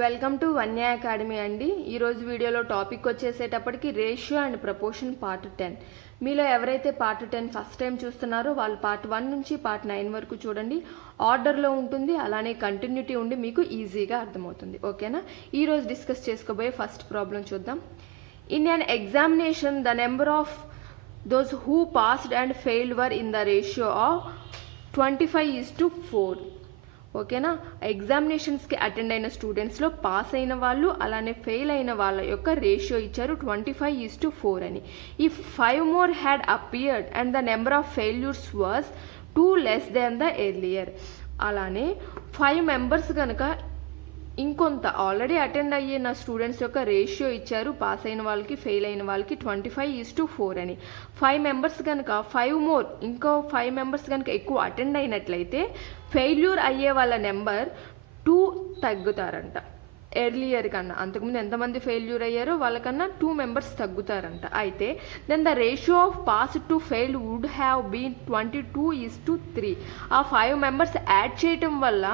Welcome to Vanya academy అండి. ఈరోజు వీడియోలో టాపిక్ వచ్చేసేటప్పటికి రేషియో అండ్ ప్రపోర్షన్ పార్ట్ 10. మీలో ఎవరైతే పార్ట్ 10 ఫస్ట్ టైం చూస్తున్నారో వాళ్ళు పార్ట్ 1 నుంచి పార్ట్ 9 వరకు చూడండి. ఆర్డర్లో ఉంటుంది, అలానే కంటిన్యూటీ ఉండి మీకు ఈజీగా అర్థమవుతుంది. ఓకేనా? ఈరోజు డిస్కస్ చేసుకోబోయే ఫస్ట్ ప్రాబ్లం చూద్దాం. In an examination the number of those who passed and failed were in the ratio of 25:4. ఓకేనా? ఎగ్జామినేషన్స్కి అటెండ్ అయిన స్టూడెంట్స్లో పాస్ అయిన వాళ్ళు అలానే ఫెయిల్ అయిన వాళ్ళ యొక్క రేషియో ఇచ్చారు 25:4 అని. If 5 more had appeared and the number of failures was 2 less than the earlier. అలానే 5 మెంబర్స్ కనుక ఇంకొంత ఆల్రెడీ అటెండ్ అయ్యిన స్టూడెంట్స్ యొక్క రేషియో ఇచ్చారు పాస్ అయిన వాళ్ళకి ఫెయిల్ అయిన వాళ్ళకి 25:4 అని. 5 మెంబర్స్ కనుక 5 more ఇంకో 5 మెంబర్స్ కనుక ఎక్కువ అటెండ్ అయినట్లయితే ఫెయిల్యూర్ అయ్యే వాళ్ళ నెంబర్ 2 తగ్గుతారంట. ఎర్లియర్ కన్నా అంతకుముందు ఎంతమంది ఫెయిల్యూర్ అయ్యారో వాళ్ళకన్నా 2 మెంబర్స్ తగ్గుతారంట. అయితే then the ratio of pass to fail would have been 22:3. ఆ 5 మెంబర్స్ యాడ్ చేయటం వల్ల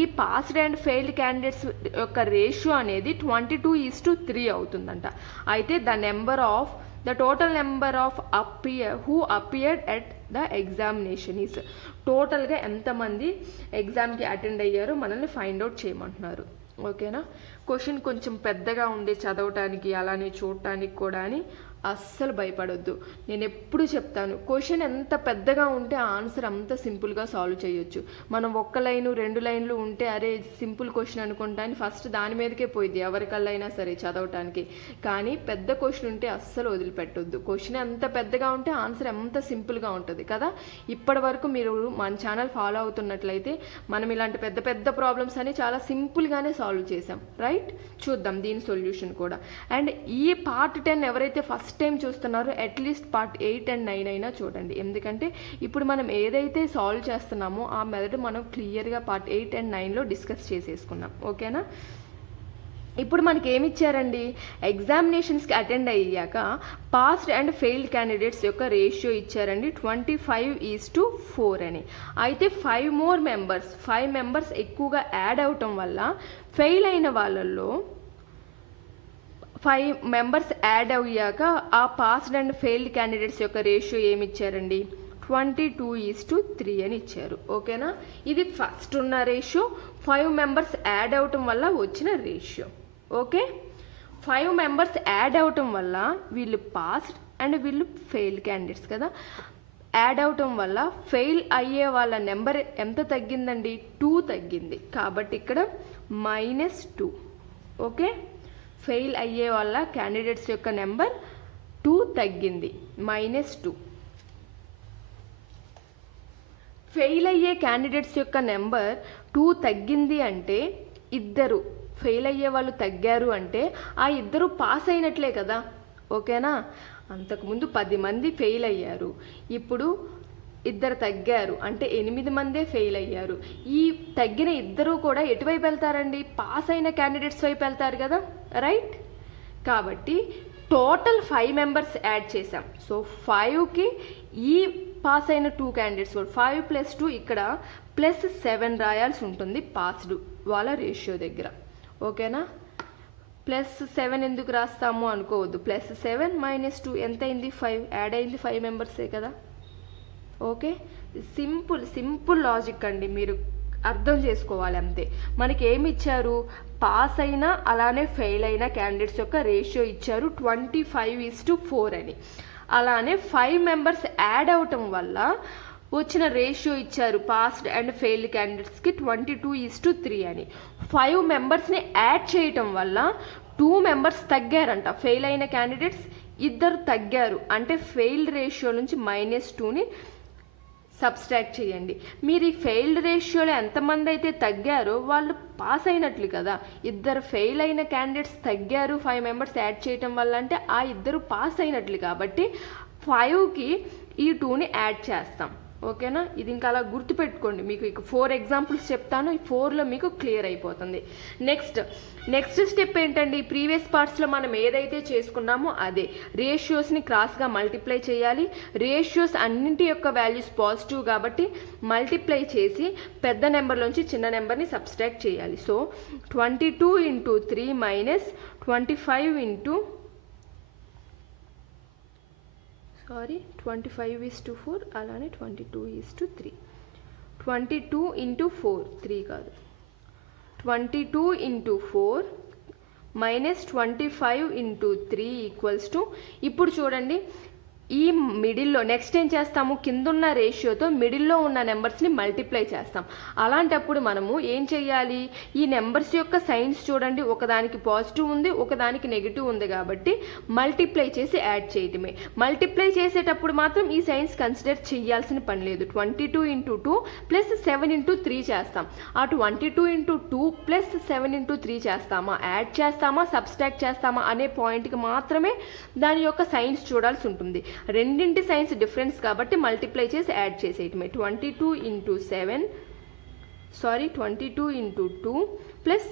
ఈ పాస్డ్ అండ్ ఫెయిల్డ్ క్యాండిడేట్స్ యొక్క రేషియో అనేది 22:3 అవుతుందంట. అయితే the total number of who appeared at the examination is టోటల్గా ఎంతమంది ఎగ్జామ్కి అటెండ్ అయ్యారో మనల్ని ఫైండ్ అవుట్ చేయమంటున్నారు. ఓకేనా? క్వశ్చన్ కొంచెం పెద్దగా ఉంది చదవటానికి అలానే చూడటానికి కూడా అని అస్సలు భయపడొద్దు. నేను ఎప్పుడు చెప్తాను, క్వశ్చన్ ఎంత పెద్దగా ఉంటే ఆన్సర్ అంత సింపుల్గా సాల్వ్ చేయొచ్చు. మనం 1 లైను 2 లైన్లు ఉంటే అరే సింపుల్ క్వశ్చన్ అనుకుంటాను ఫస్ట్ దాని మీదకే పోయిద్ది ఎవరికల్లైనా సరే చదవటానికి. కానీ పెద్ద క్వశ్చన్ ఉంటే అస్సలు వదిలిపెట్టొద్దు. క్వశ్చన్ ఎంత పెద్దగా ఉంటే ఆన్సర్ ఎంత సింపుల్గా ఉంటుంది కదా. ఇప్పటి వరకు మీరు మన ఛానల్ ఫాలో అవుతున్నట్లయితే మనం ఇలాంటి పెద్ద పెద్ద ప్రాబ్లమ్స్ అని చాలా సింపుల్గానే సాల్వ్ చేసాం. రైట్? చూద్దాం దీని సొల్యూషన్ కూడా. అండ్ ఈ పార్ట్ 10 ఎవరైతే ఫస్ట్ టైం చూస్తున్నారో అట్లీస్ట్ పార్ట్ 8 and 9 అయినా చూడండి. ఎందుకంటే ఇప్పుడు మనం ఏదైతే సాల్వ్ చేస్తున్నామో ఆ మెథడ్ మనం క్లియర్గా పార్ట్ 8 and 9లో డిస్కస్ చేసేసుకున్నాం. ఓకేనా? ఇప్పుడు మనకి ఏమి ఇచ్చారండి, ఎగ్జామినేషన్స్కి అటెండ్ అయ్యాక పాస్డ్ అండ్ ఫెయిల్డ్ క్యాండిడేట్స్ యొక్క రేషియో ఇచ్చారండి 25:4 అని. అయితే 5 మెంబర్స్ ఎక్కువగా యాడ్ అవటం వల్ల ఫెయిల్ అయిన వాళ్ళల్లో 5 మెంబర్స్ యాడ్ అయ్యాక ఆ పాస్డ్ అండ్ ఫెయిల్డ్ క్యాండిడేట్స్ యొక్క రేషియో ఏమి ఇచ్చారండి 22:3 అని ఇచ్చారు. ఓకేనా? ఇది ఫస్ట్ ఉన్న రేషియో, 5 మెంబర్స్ యాడ్ అవటం వల్ల వచ్చిన రేషియో. ఓకే? 5 మెంబర్స్ యాడ్ అవటం వల్ల వీళ్ళు పాస్డ్ అండ్ వీళ్ళు ఫెయిల్డ్ క్యాండిడేట్స్ కదా. యాడ్ అవటం వల్ల ఫెయిల్ అయ్యే వాళ్ళ నెంబర్ ఎంత తగ్గిందండి, 2 తగ్గింది. కాబట్టి ఇక్కడ -2. ఓకే? ఫెయిల్ అయ్యే వాళ్ళ క్యాండిడేట్స్ యొక్క నెంబర్ 2 తగ్గింది, -2. ఫెయిల్ అయ్యే క్యాండిడేట్స్ యొక్క నెంబర్ 2 తగ్గింది అంటే ఇద్దరు ఫెయిల్ అయ్యే వాళ్ళు తగ్గారు అంటే ఆ ఇద్దరు పాస్ అయినట్లే కదా. ఓకేనా? అంతకుముందు 10 మంది ఫెయిల్ అయ్యారు, ఇప్పుడు ఇద్దరు తగ్గారు అంటే 8 మందే ఫెయిల్ అయ్యారు. ఈ తగ్గిన ఇద్దరు కూడా ఎటువైపు వెళ్తారండి, పాస్ అయిన క్యాండిడేట్స్ వైపు వెళ్తారు కదా. రైట్? కాబట్టి టోటల్ 5 మెంబర్స్ యాడ్ చేసాం. సో 5కి ఈ పాస్ అయిన 2 క్యాండిడేట్స్ 5 + 2 ఇక్కడ +7 రాయాల్సి ఉంటుంది పాస్డ్ వాళ్ళ రేషియో దగ్గర. ఓకేనా? +7 ఎందుకు రాస్తాము అనుకోవద్దు. +7 - 2 ఎంత అయింది, 5 యాడ్ అయింది, 5 మెంబర్సే కదా. ఓకే? సింపుల్ లాజిక్ అండి, మీరు అర్థం చేసుకోవాలి అంతే. మనకి ఏమి ఇచ్చారు, పాస్ అయినా అలానే ఫెయిల్ అయిన క్యాండిడేట్స్ యొక్క రేషియో ఇచ్చారు 25:4 అని. అలానే 5 మెంబర్స్ యాడ్ అవటం వల్ల వచ్చిన రేషియో ఇచ్చారు పాస్డ్ అండ్ ఫెయిల్డ్ క్యాండిడేట్స్కి 22:3 అని. 5 మెంబర్స్ని యాడ్ చేయటం వల్ల 2 మెంబర్స్ తగ్గారంట. ఫెయిల్ అయిన క్యాండిడేట్స్ ఇద్దరు తగ్గారు అంటే ఫెయిల్డ్ రేషియో నుంచి -2ని సబ్స్ట్రాక్ట్ చేయండి. మీరు ఈ ఫెయిల్డ్ రేషియోలో ఎంతమంది అయితే తగ్గారో వాళ్ళు పాస్ అయినట్లు కదా. ఇద్దరు ఫెయిల్ అయిన క్యాండిడేట్స్ తగ్గారు 5 మెంబర్స్ యాడ్ చేయటం వల్ల అంటే ఆ ఇద్దరు పాస్ అయినట్లు. కాబట్టి 5కి ఈ 2ని యాడ్ చేస్తాం. ఓకేనా, ఇది ఇంకా అలా గుర్తుపెట్టుకోండి. మీకు ఇక 4 ఎగ్జాంపుల్స్ చెప్తాను, ఈ 4లో మీకు క్లియర్ అయిపోతుంది. నెక్స్ట్ స్టెప్ ఏంటండి, ప్రీవియస్ పార్ట్స్లో మనం ఏదైతే చేసుకున్నామో అదే రేషియోస్ని క్రాస్గా మల్టిప్లై చేయాలి. రేషియోస్ అన్నింటి యొక్క వాల్యూస్ పాజిటివ్ కాబట్టి మల్టిప్లై చేసి పెద్ద నెంబర్లోంచి చిన్న నెంబర్ని సబ్స్ట్రాక్ట్ చేయాలి. సో 22 × 3 మైనస్ 25 25:4 అలానే 22:3. 22 × 4 3 కాదు, 22 × 4 మైనస్ 25 × 3 ఈక్వల్స్ టు, ఇప్పుడు చూడండి ఈ మిడిల్లో నెక్స్ట్ ఏం చేస్తాము, కిందున్న రేషియోతో మిడిల్లో ఉన్న నెంబర్స్ని మల్టిప్లై చేస్తాం. అలాంటప్పుడు మనము ఏం చేయాలి, ఈ నెంబర్స్ యొక్క సైన్స్ చూడండి, ఒకదానికి పాజిటివ్ ఉంది ఒకదానికి నెగిటివ్ ఉంది కాబట్టి మల్టిప్లై చేసి యాడ్ చేయటమే. మల్టిప్లై చేసేటప్పుడు మాత్రం ఈ సైన్స్ కన్సిడర్ చేయాల్సిన పని లేదు. 22 × 2 ప్లస్ 7 × 3 చేస్తాం. ఆ 22 × 2 ప్లస్ 7 × 3 చేస్తామా, యాడ్ చేస్తామా, సబ్స్ట్రాక్ట్ చేస్తామా అనే పాయింట్కి మాత్రమే దాని యొక్క సైన్స్ చూడాల్సి ఉంటుంది. రెండింటి సైన్స్ డిఫరెన్స్ కాబట్టి మల్టిప్లై చేసి యాడ్ చేసేయటమే. 22 × 2 plus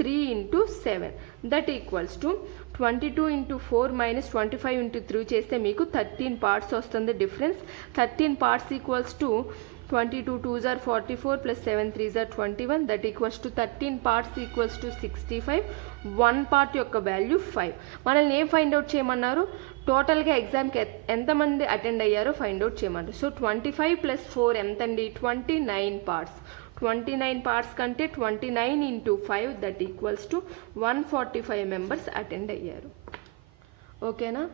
3 × 7 that equals to 22 × 4 minus 25 × 3 చేస్తే మీకు 13 పార్ట్స్ వస్తుంది difference. 13 parts equals to 22 2s are 44 plus 7 3s are 21 that equals to 13 parts equals to 65. 1 part యొక్క వాల్యూ 5. మనల్ని ఏం ఫైండ్ అవుట్ చేయమన్నారు, టోటల్గా ఎగ్జామ్కి ఎంతమంది అటెండ్ అయ్యారో ఫైండ్ అవుట్ చేయమన్నారు. సో 25 + 4 ఎంతండి, 29 పార్ట్స్. 29 పార్ట్స్ కంటే 29 × 5 that equals to 145 members attend అయ్యారు. ఓకేనా,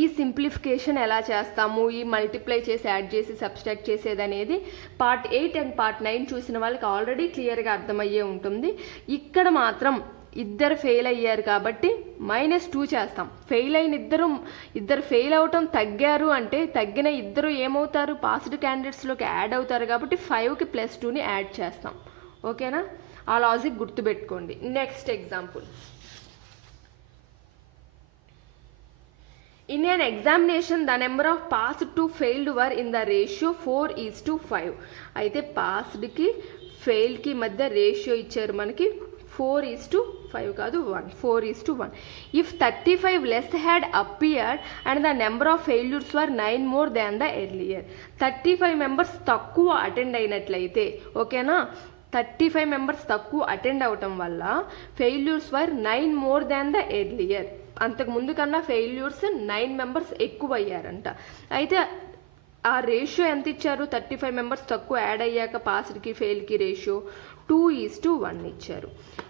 ఈ సింప్లిఫికేషన్ ఎలా చేస్తాము, ఈ మల్టిప్లై చేసి యాడ్ చేసి సబ్స్ట్రాక్ట్ చేసేది అనేది పార్ట్ 8 అండ్ పార్ట్ 9 చూసిన వాళ్ళకి ఆల్రెడీ క్లియర్గా అర్థమయ్యే ఉంటుంది. ఇక్కడ మాత్రం ఇద్దరు ఫెయిల్ అయ్యారు కాబట్టి -2 చేస్తాం. ఫెయిల్ అయిన ఇద్దరు ఫెయిల్ అవటం తగ్గారు అంటే తగ్గిన ఇద్దరు ఏమవుతారు, పాస్డ్ క్యాండిడేట్స్లోకి యాడ్ అవుతారు కాబట్టి 5కి +2ని యాడ్ చేస్తాం. ఓకేనా, ఆ లాజిక్ గుర్తుపెట్టుకోండి. Next example, in an examination the number of passed to failed were in the ratio 4:5. అయితే పాస్డ్కి ఫెయిల్కి మధ్య రేషియో ఇచ్చారు మనకి 4:5 కాదు 1, 4:1. If 35 less had appeared and the number of failures were 9 more than the earlier. 35 members తక్కువ attend అయినట్లయితే, ఓకేనా, 35 members తక్కువ attend అవటం వల్ల failures were 9 more than the earlier. అంతకు ముందు కన్నా ఫెయిల్యూర్స్ 9 మెంబర్స్ ఎక్కువ అయ్యారంట. అయితే ఆ రేషియో ఎంత ఇచ్చారు, 35 మెంబర్స్ తక్కువ యాడ్ అయ్యాక పాస్డ్కి ఫెయిల్కి రేషియో 2:1 ఇచ్చారు.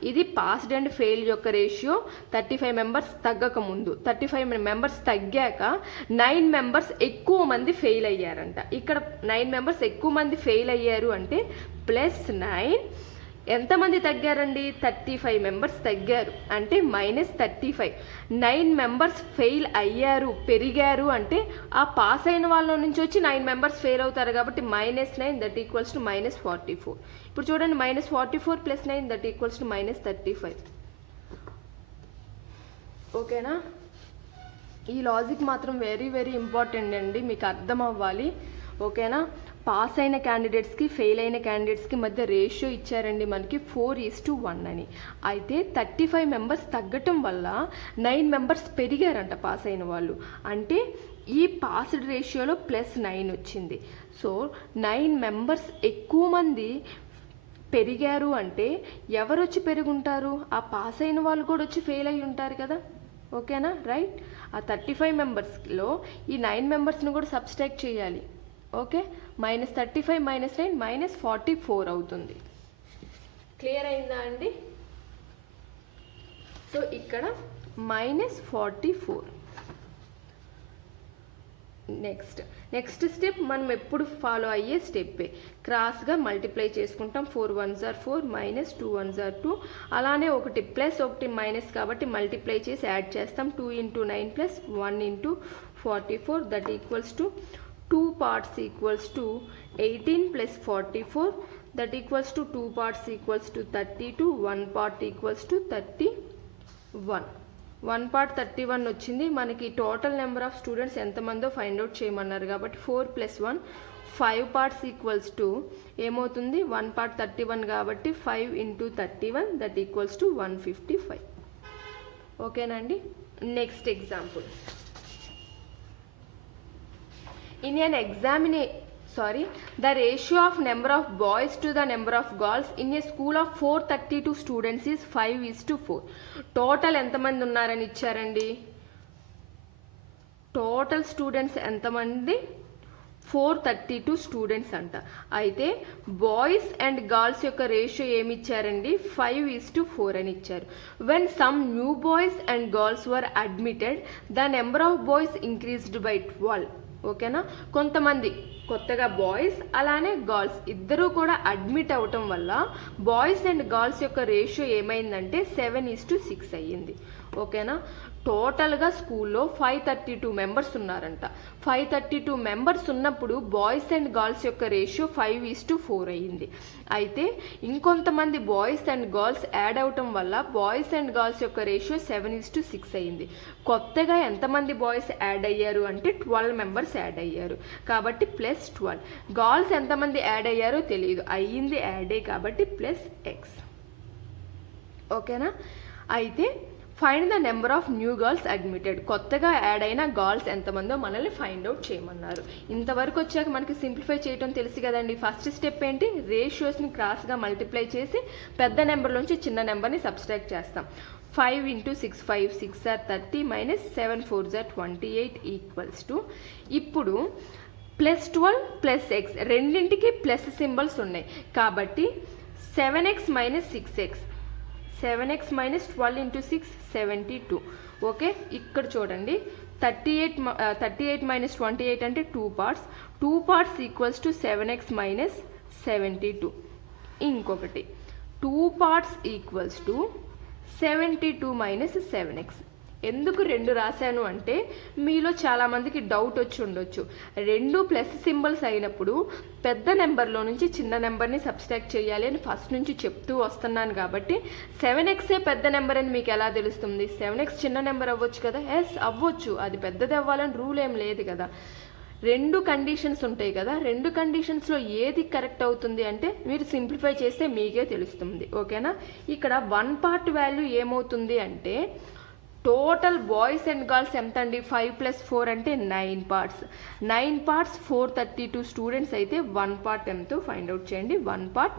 ఇది పాస్డ్ అండ్ ఫెయిల్ యొక్క రేషియో 35 మెంబర్స్ తగ్గక ముందు. 35 మెంబర్స్ తగ్గాక 9 మెంబర్స్ ఎక్కువ మంది ఫెయిల్ అయ్యారంట. ఇక్కడ 9 మెంబర్స్ ఎక్కువ మంది ఫెయిల్ అయ్యారు అంటే +9 ఎంతమంది తగ్గారండి, 35 మెంబర్స్ తగ్గారు అంటే -35. 9 మెంబర్స్ ఫెయిల్ అయ్యారు పెరిగారు అంటే ఆ పాస్ అయిన వాళ్ళ నుంచి వచ్చి 9 మెంబర్స్ ఫెయిల్ అవుతారు కాబట్టి -9 దట్ ఈక్వల్స్ టు -44. ఇప్పుడు చూడండి, -44 + 9 దట్ ఈక్వల్స్ టు -35. ఓకేనా, ఈ లాజిక్ మాత్రం వెరీ వెరీ ఇంపార్టెంట్ అండి, మీకు అర్థం అవ్వాలి. ఓకేనా, పాస్ అయిన క్యాండిడేట్స్కి ఫెయిల్ అయిన క్యాండిడేట్స్కి మధ్య రేషియో ఇచ్చారండి మనకి 4:1 అని. అయితే 35 మెంబర్స్ తగ్గటం వల్ల 9 మెంబర్స్ పెరిగారంట పాస్ అయిన వాళ్ళు. అంటే ఈ పాస్డ్ రేషియోలో +9 వచ్చింది. సో 9 మెంబర్స్ ఎక్కువ మంది పెరిగారు అంటే ఎవరు వచ్చి పెరుగుంటారు, ఆ పాస్ అయిన వాళ్ళు కూడా వచ్చి ఫెయిల్ అయి ఉంటారు కదా. ఓకేనా, రైట్. ఆ 35 మెంబర్స్లో ఈ 9 మెంబర్స్ని కూడా సబ్స్ట్రాక్ట్ చేయాలి. ఓకే, -35 - 9 -44 అవుతుంది. క్లియర్ అయిందా అండి? సో ఇక్కడ -44. నెక్స్ట్ స్టెప్ మనం ఎప్పుడు ఫాలో అయ్యే స్టెప్పే, క్రాస్గా మల్టిప్లై చేసుకుంటాం. 4 1s are 4 -2 1s are 2. అలానే ఒకటి ప్లస్ ఒకటి మైనస్ కాబట్టి మల్టిప్లై చేసి యాడ్ చేస్తాం. 2 × 9 + 1 × 44 that equals to 2 parts equals to 18 + 44 that equals to 2 parts equals to 32. 1 part equals to 31. 1 part 31 వచ్చింది. మనకి టోటల్ నెంబర్ ఆఫ్ స్టూడెంట్స్ ఎంతమందో ఫైండ్ అవుట్ చేయమన్నారు కాబట్టి 4 + 1 5 పార్ట్స్ ఈక్వల్స్ టు ఏమవుతుంది 1 పార్ట్ 31 కాబట్టి 5 ఇంటూ 31 దట్ ఈక్వల్స్ టు 155. ఓకేనండి. Next example. In an the ratio of number of boys to the number of girls in a school of 432 students is 5:4. Total ఎంతమంది ఉన్నారని ఇచ్చారండి? Total students ఎంతమంది? 432 students అంట. అయితే boys and girls యొక్క ratio ఏమి ఇచ్చారండి? 5:4 అని ఇచ్చారు. When some new boys and girls were admitted the number of boys increased by 12. ఓకేనా? కొంతమంది కొత్తగా బాయ్స్ అలానే గర్ల్స్ ఇద్దరూ కూడా అడ్మిట్ అవటం వల్ల బాయ్స్ అండ్ గర్ల్స్ యొక్క రేషియో ఏమైందంటే 7:6 అయ్యింది. ఓకేనా? టోటల్గా స్కూల్లో 532 మెంబర్స్ ఉన్నారంట. 532 మెంబర్స్ ఉన్నప్పుడు బాయ్స్ అండ్ గర్ల్స్ యొక్క రేషియో 5:4 అయ్యింది. అయితే ఇంకొంతమంది బాయ్స్ అండ్ గర్ల్స్ యాడ్ అవటం వల్ల బాయ్స్ అండ్ గర్ల్స్ యొక్క రేషియో 7:6 అయ్యింది. కొత్తగా ఎంతమంది బాయ్స్ యాడ్ అయ్యారు అంటే 12 మెంబర్స్ యాడ్ అయ్యారు కాబట్టి +12. గర్ల్స్ ఎంతమంది యాడ్ అయ్యారో తెలియదు, అయ్యింది యాడే కాబట్టి +x. ఓకేనా? అయితే find the number of new girls admitted. కొత్తగా యాడ్ అయిన గర్ల్స్ ఎంతమందో మనల్ని ఫైండ్ అవుట్ చేయమన్నారు. ఇంతవరకు వచ్చాక మనకి సింప్లిఫై చేయడం తెలుసు కదండి. ఫస్ట్ స్టెప్ ఏంటి? రేషియోస్ని క్రాస్గా మల్టిప్లై చేసి పెద్ద నెంబర్లోంచి చిన్న నెంబర్ని సబ్స్ట్రాక్ట్ చేస్తాం. 5 × 6 5 6 are 30 minus 7 4 are 28 equals to ఇప్పుడు +12 +x రెండింటికి ప్లస్ సింబల్స్ ఉన్నాయి కాబట్టి 7x - 6x 7x - 12 × 6 72. ఓకే, ఇక్కడ చూడండి 38 - 28 అంటే 2 parts. 2 parts equals to 7x - 72. ఇంకొకటి 2 పార్ట్స్ ఈక్వల్స్ టు 72 - 7x. ఎందుకు 2 రాశాను అంటే మీలో చాలామందికి డౌట్ వచ్చి ఉండొచ్చు. 2 ప్లస్ సింబల్స్ అయినప్పుడు పెద్ద నెంబర్లో నుంచి చిన్న నెంబర్ని సబ్స్ట్రాక్ట్ చేయాలి అని ఫస్ట్ నుంచి చెప్తూ వస్తున్నాను కాబట్టి 7xే పెద్ద నెంబర్ అని మీకు ఎలా తెలుస్తుంది? 7x చిన్న నెంబర్ అవ్వచ్చు కదా? ఎస్ అవ్వచ్చు, అది పెద్దది అవ్వాలని రూల్ ఏం లేదు కదా. 2 కండిషన్స్ ఉంటాయి కదా, 2 కండిషన్స్లో ఏది కరెక్ట్ అవుతుంది అంటే మీరు సింప్లిఫై చేస్తే మీకే తెలుస్తుంది. ఓకేనా? ఇక్కడ 1 పార్ట్ వాల్యూ ఏమవుతుంది అంటే టోటల్ బాయ్స్ అండ్ గర్ల్స్ ఎంత అండి? 5 + 4 అంటే 9 పార్ట్స్. 9 పార్ట్స్ 432 స్టూడెంట్స్ అయితే 1 పార్ట్ ఎంతో ఫైండ్ అవుట్ చేయండి. 1 పార్ట్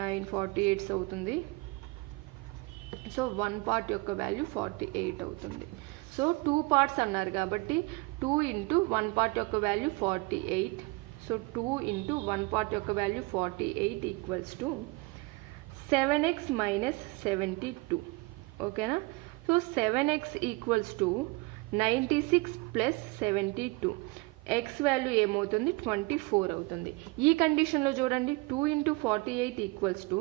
948 అవుతుంది. సో 1 పార్ట్ యొక్క వాల్యూ 48 అవుతుంది. సో 2 పార్ట్స్ అన్నారు కాబట్టి 2 × 1 పార్ట్ యొక్క వాల్యూ 48. సో 2 × 1 పార్ట్ యొక్క వాల్యూ 48 ఈక్వల్స్ టు 7x - 72. ఓకేనా? So 7x equals to 96 + 72. X value ఏమవుతుంది? 24 అవుతుంది. ఈ కండిషన్లో చూడండి 2 × 48 equals to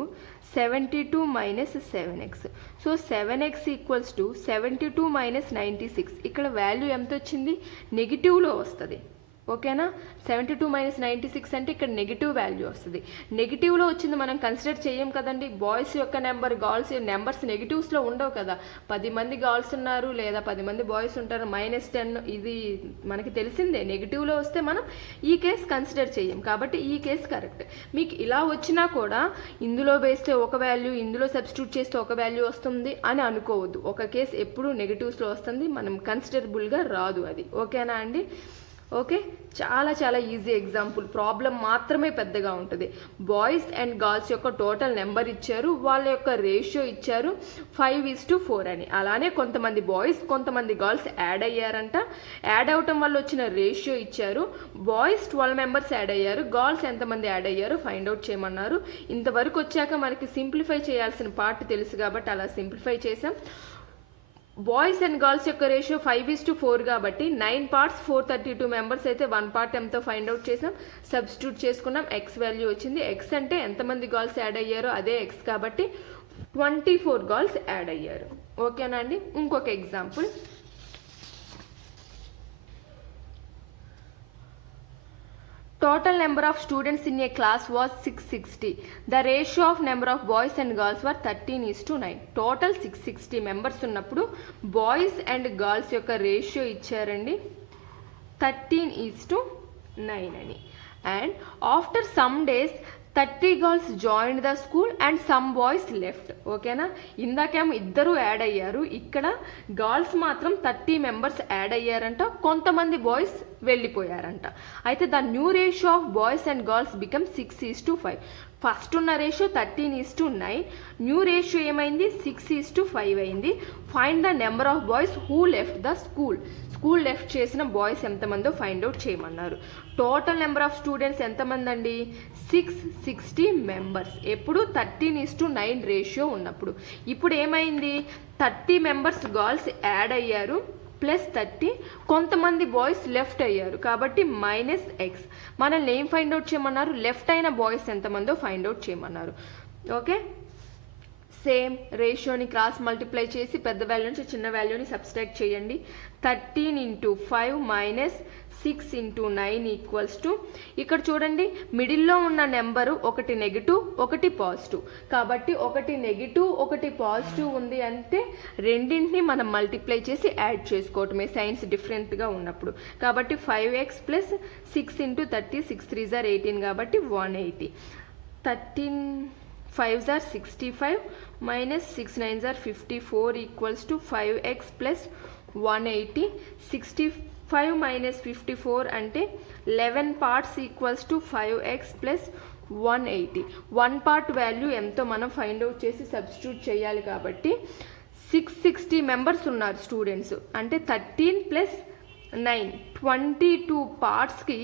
72 - 7x. So 7x equals to 72 - 96. ఇక్కడ వాల్యూ ఎంత వచ్చింది? నెగిటివ్లో వస్తుంది. ఓకేనా? 72 - 96 అంటే ఇక్కడ నెగిటివ్ వాల్యూ వస్తుంది. నెగిటివ్లో వచ్చింది మనం కన్సిడర్ చేయం కదండి. బాయ్స్ యొక్క నెంబర్ గర్ల్స్ నెంబర్స్ నెగిటివ్స్లో ఉండవు కదా. 10 మంది గర్ల్స్ ఉన్నారు లేదా 10 మంది బాయ్స్ ఉంటారు, -10 ఇది మనకి తెలిసిందే. నెగిటివ్లో వస్తే మనం ఈ కేసు కన్సిడర్ చేయం కాబట్టి ఈ కేసు కరెక్ట్. మీకు ఇలా వచ్చినా కూడా ఇందులో వేస్తే ఒక వాల్యూ, ఇందులో సబ్స్టిట్యూట్ చేస్తే ఒక వాల్యూ వస్తుంది అని అనుకోవద్దు. ఒక కేసు ఎప్పుడు నెగిటివ్స్లో వస్తుంది, మనం కన్సిడరబుల్గా రాదు అది. ఓకేనా అండి? ఓకే, చాలా చాలా ఈజీ ఎగ్జాంపుల్. ప్రాబ్లం మాత్రమే పెద్దగా ఉంటుంది. బాయ్స్ అండ్ గర్ల్స్ యొక్క టోటల్ నెంబర్ ఇచ్చారు, వాళ్ళ యొక్క రేషియో ఇచ్చారు 5:4 అని. అలానే కొంతమంది బాయ్స్ కొంతమంది గర్ల్స్ యాడ్ అయ్యారంట. యాడ్ అవటం వల్ల వచ్చిన రేషియో ఇచ్చారు. బాయ్స్ 12 మెంబర్స్ యాడ్ అయ్యారు, గర్ల్స్ ఎంతమంది యాడ్ అయ్యారో ఫైండ్ అవుట్ చేయమన్నారు. ఇంతవరకు వచ్చాక మనకి సింప్లిఫై చేయాల్సిన పార్ట్ తెలుసు కాబట్టి అలా సింప్లిఫై చేసాం. బాయ్స్ అండ్ గర్ల్స్ యొక్క రేషియో 5:4 కాబట్టి 9 పార్ట్స్ 432 మెంబర్స్ అయితే 1 పార్ట్ ఎంతో ఫైండ్ అవుట్ చేసాం. సబ్స్టిట్యూట్ చేసుకున్నాం, ఎక్స్ వాల్యూ వచ్చింది. ఎక్స్ అంటే ఎంతమంది గర్ల్స్ యాడ్ అయ్యారో అదే ఎక్స్ కాబట్టి 24 గర్ల్స్ యాడ్ అయ్యారు. ఓకేనా అండి? ఇంకొక example. Total number of students in a class was 660. The ratio of number of boys and girls were 13:9. Total 660 members ఉన్నప్పుడు బాయ్స్ అండ్ గర్ల్స్ యొక్క రేషియో ఇచ్చారండి 13:9 అని. And after some days 30 girls join the school and some boys left. ఓకేనా, ఇందాకేమో ఇద్దరు add అయ్యారు, ఇక్కడ girls మాత్రం 30 members add అయ్యారంట, కొంతమంది బాయ్స్ వెళ్ళిపోయారంట. అయితే the new ratio of boys and girls become 6:5. First ఉన్న రేషియో 13:9, న్యూ రేషియో ఏమైంది 6:5 అయింది. Find the number of boys who left the school. School left చేసిన బాయ్స్ ఎంతమందో ఫైండ్ అవుట్ చేయమన్నారు. టోటల్ నెంబర్ ఆఫ్ స్టూడెంట్స్ ఎంతమంది అండి 660 members. ఎప్పుడు 13:9 ratio ఉన్నప్పుడు. ఇప్పుడు ఏమైంది 30 మెంబర్స్ గర్ల్స్ యాడ్ అయ్యారు ప్లస్ 30, కొంతమంది బాయ్స్ లెఫ్ట్ అయ్యారు కాబట్టి -x. మనల్ని ఏం ఫైండ్ అవుట్ చేయమన్నారు, లెఫ్ట్ అయిన బాయ్స్ ఎంతమందో ఫైండ్ అవుట్ చేయమన్నారు. ఓకే, సేమ్ రేషియోని క్రాస్ మల్టిప్లై చేసి పెద్ద వాల్యూ నుంచి చిన్న వాల్యూని సబ్స్ట్రాక్ట్ చేయండి. 13 × 5 - 6 × 9 ఈక్వల్స్ టు, ఇక్కడ చూడండి మిడిల్లో ఉన్న నెంబరు ఒకటి నెగిటివ్ ఒకటి పాజిటివ్, కాబట్టి ఒకటి నెగిటివ్ ఒకటి పాజిటివ్ ఉంది అంటే రెండింటిని మనం మల్టిప్లై చేసి యాడ్ చేసుకోవటమే సైన్స్ డిఫరెంట్గా ఉన్నప్పుడు. కాబట్టి 5x + 6 × 30, 6 3 = 18 కాబట్టి 180. 13 5 are 65 minus 6 9 are 54 equals to 5x plus 180. 65 minus 54 అంటే 11 parts equals to 5x plus 180. 1 part value ఎంతో మనం ఫైండ్ అవుట్ చేసి సబ్స్టిట్యూట్ చేయాలి. కాబట్టి 660 మెంబర్స్ ఉన్నారు స్టూడెంట్స్, అంటే 13 + 9 22 పార్ట్స్కి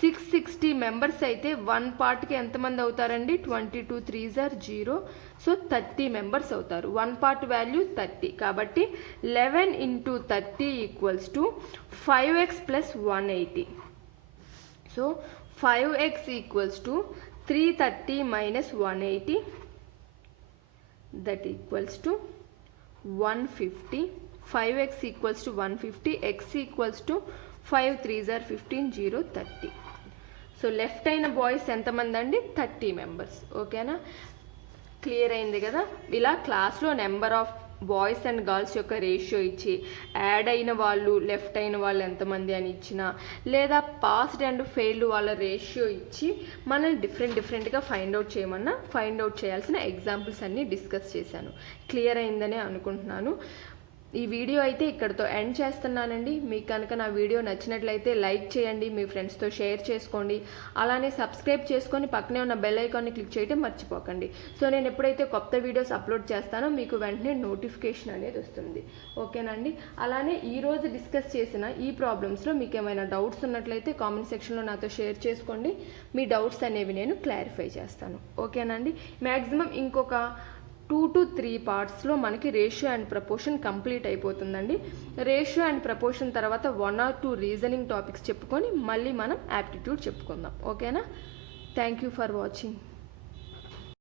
660 మెంబర్స్ అయితే 1 పార్ట్కి ఎంతమంది అవుతారండి 22 3 are 0, సో 30 మెంబర్స్ అవుతారు. 1 పార్ట్ వాల్యూ 30 కాబట్టి 11 × 30 equals to 5x plus 180. So 5x equals to 330 minus 180, that equals to 150. 5x equals to 150, x equals to 5 3 are 15, 0 30. So left అయిన బాయ్స్ ఎంతమంది అండి 30 మెంబర్స్. ఓకేనా, క్లియర్ అయింది కదా. ఇలా క్లాస్లో number of boys and girls యొక్క రేషియో ఇచ్చి యాడ్ అయిన వాళ్ళు లెఫ్ట్ అయిన వాళ్ళు ఎంతమంది అని ఇచ్చిన, లేదా పాస్డ్ అండ్ ఫెయిల్డ్ వాళ్ళ రేషియో ఇచ్చి మనల్ని డిఫరెంట్గా ఫైండ్ అవుట్ చేయమన్నా ఫైండ్ అవుట్ చేయాల్సిన ఎగ్జాంపుల్స్ అన్నీ డిస్కస్ చేశాను. క్లియర్ అయిందనే అనుకుంటున్నాను. ఈ వీడియో అయితే ఇక్కడితో ఎండ్ చేస్తున్నానండి. మీకు కనుక నా వీడియో నచ్చినట్లయితే లైక్ చేయండి, మీ ఫ్రెండ్స్తో షేర్ చేసుకోండి, అలానే సబ్స్క్రైబ్ చేసుకొని పక్కనే ఉన్న బెల్ ఐకాన్ని క్లిక్ చేయడం మర్చిపోకండి. సో నేను ఎప్పుడైతే కొత్త వీడియోస్ అప్లోడ్ చేస్తానో మీకు వెంటనే నోటిఫికేషన్ అనేది వస్తుంది. ఓకేనండి, అలానే ఈరోజు డిస్కస్ చేసిన ఈ ప్రాబ్లమ్స్లో మీకు ఏమైనా డౌట్స్ ఉన్నట్లయితే కామెంట్ సెక్షన్లో నాతో షేర్ చేసుకోండి. మీ డౌట్స్ అనేవి నేను క్లారిఫై చేస్తాను. ఓకేనండి, మ్యాక్సిమం ఇంకొక 2 to 3 పార్ట్స్లో మనకి రేషియో అండ్ ప్రపోర్షన్ కంప్లీట్ అయిపోతుందండి. రేషియో అండ్ ప్రపోర్షన్ తర్వాత 1 or 2 రీజనింగ్ టాపిక్స్ చెప్పుకొని మళ్ళీ మనం యాప్టిట్యూడ్ చెప్పుకుందాం. ఓకేనా, థ్యాంక్ యూ ఫర్ వాచింగ్.